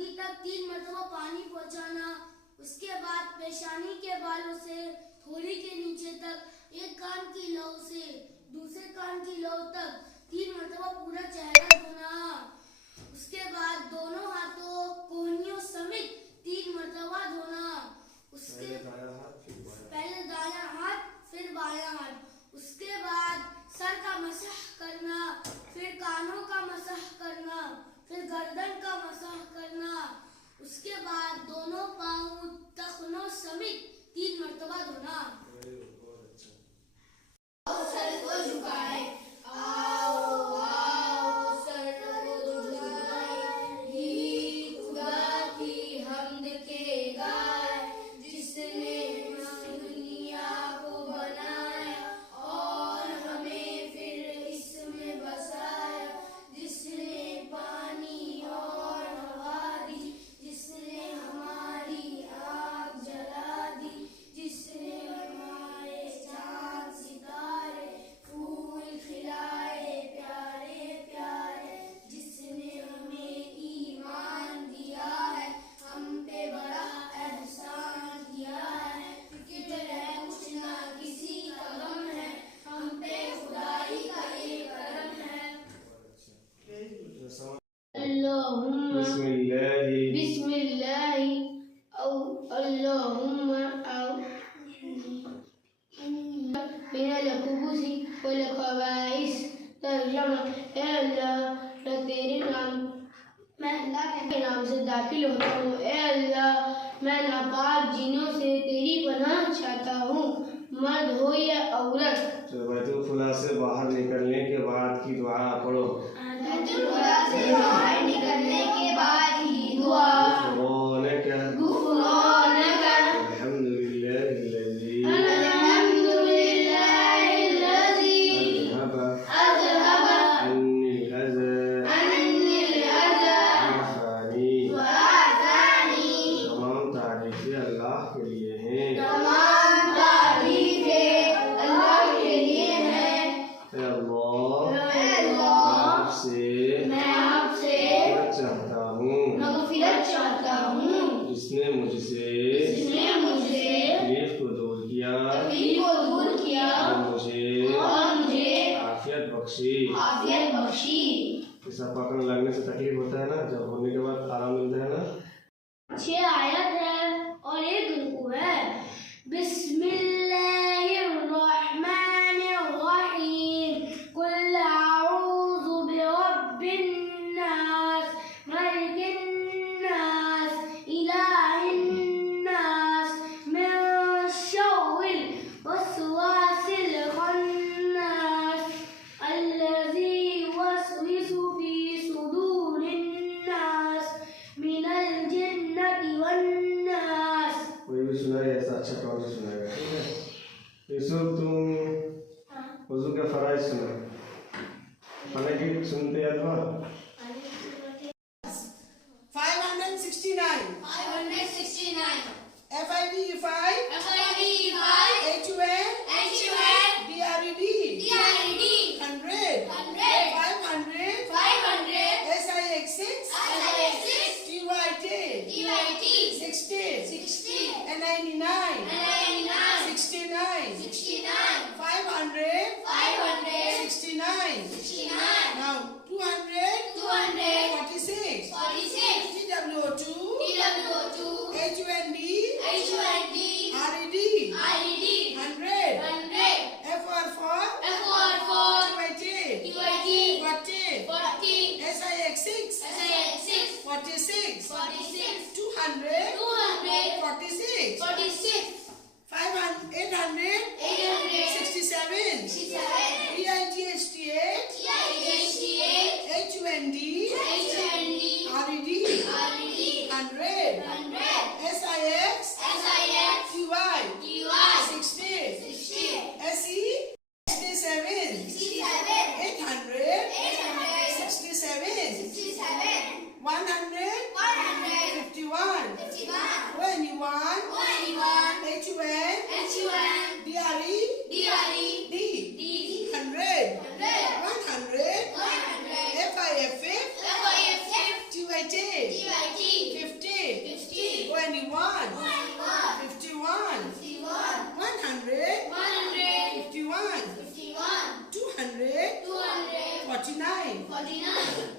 پگی تک 3 مرتبہ پانی پہنچانا. اس کے بعد پیشانی کے بالوں سے تھوڑی کے نیچے تک ایک کان کی لو سے دوسرے کان کی لو تک 3 مرتبہ پورا چہرہ دھونا. اس کے بعد دونوں ہاتھوں کوہنیوں سمیت 3 مرتبہ دھونا. اس کے پہلے دایاں ہاتھ پھر بایاں ہاتھ. اس کے بعد سر کا مسح کرنا, پھر کانوں کا مسح کرنا, پھر گردن کا مسح کرنا. اس کے بعد دونوں پاؤں ٹخنوں سمیت 3 مرتبہ دھونا. سر کو جھکائے, آؤ آؤ سر کو جھکائے, یہ خدا کی حمد کے گائے, جس نے دنیا کو بنایا اور ہمیں پھر اس میں بسایا, جس نے پانی اور ہوا دی, جس نے ہماری آگ جلا دی, جس نے ہمارے چاند ستارے پھول کھلائے پیارے پیارے, جس نے ہمیں ایمان دیا ہے, ہم پہ بڑا احسان کیا ہے. فکر ہے کچھ نہ کسی کا غم ہے, ہم پہ خدائی کا یہ کرم ہے. اللہم بسم اللہ او اللہم او من الخبث والخبائث. ترجمہ, اے اللہ میں تیرے نام کے نام سے داخل ہوتا ہوں. اے اللہ میں ناپاک جنوں سے تیری پناہ چاہتا ہوں, مرد ہو یا عورت. بیت الخلا سے باہر نکلنے کے بعد کی دعا پڑھو. بیت الخلا سے باہر نکلنے کے بعد کی دعا. غفرانک الحمدللہ الذی اذهب عنی الأذى وعافانی. تمام تعریفیں اللہ کے لیے ہیں. تمام تعریفیں اللہ کے لیے ہیں. اے اللہ میں آپ سے چاہتا ہوں, مغفرت چاہتا ہوں, جس نے مجھ سے تکلیف کو دور کیا اور مجھے عافیت بخشی. پیسہ پکڑ لگنے سے تکلیف ہوتا ہے نا, جب ہونے کے بعد آرام ملتا ہے نا. 6 آیت ہے اور 1 رکوع ہے. بسم اللہ الرحمن الرحیم. قل اعوذ برب الناس ملک الناس الہ الناس من شر الوسواس الخناس الذی یوسوس فی صدور الناس من الجنۃ والناس. کوئی بھی سنائے ایسا اچھا طور سے سنائے گا, ٹھیک ہے. یوسف تم وضو کے فرائض سنا, کھانے کی سنتے ہیں تو 569 FIV 5 HUN DRED 100 500 SIX 6 TYT 60 N99 69 500 69. Now 200 46 TWO2 HUND RED 100 F for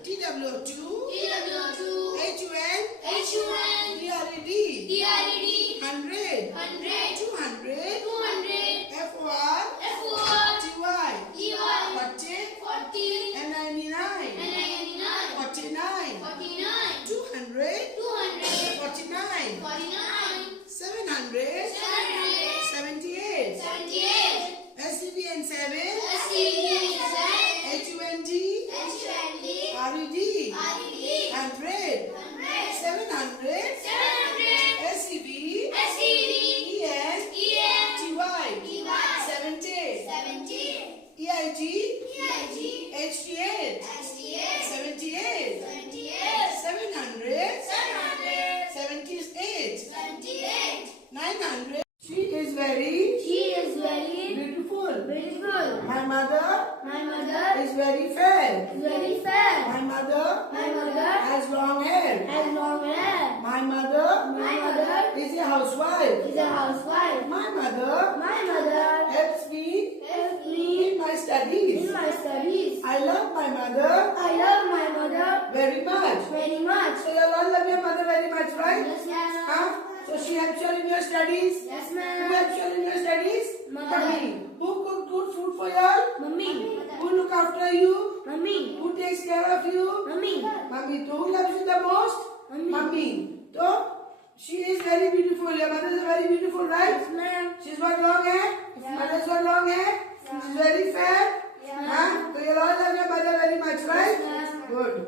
TWO2, TWO2, HUN, HUN, DRED, DRED, 100, 100, 200, 200, FOR, FOR, TY, TY, 40, 40, N99, N99, 49, 49, 200, 200, 49, 49, 700, 78, 78, SCBN 7, SCBN HUND, HUND, RED, 100, 700, SCB, EN, TY, 70, EIG, HTL, 78, 700, 78, 900. She is very beautiful. My mother is very fair. My mother has long hair. My mother is a housewife. My mother helps me in my studies. I love my mother very much. So you all love your mother very much, right? Huh? So she helps you in your studies? Who helps you in your studies? Mommy. Who cook good food for you all? Who look after you? Who takes care of you? Mommy. So who loves you the most? Mommy. So she is very beautiful. Your mother is very beautiful, right? She's got long hair? Mother's got long hair? She's very fair? Huh? So you all love your mother very much, right? Good.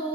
2,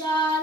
4,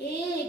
1,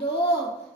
2,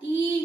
3,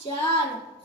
4,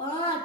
5,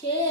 6,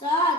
7,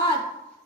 8,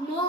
9,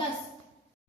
10।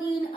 3,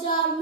4,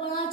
5,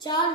4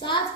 7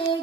1,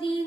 3,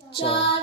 4,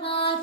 5,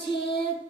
6,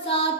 7,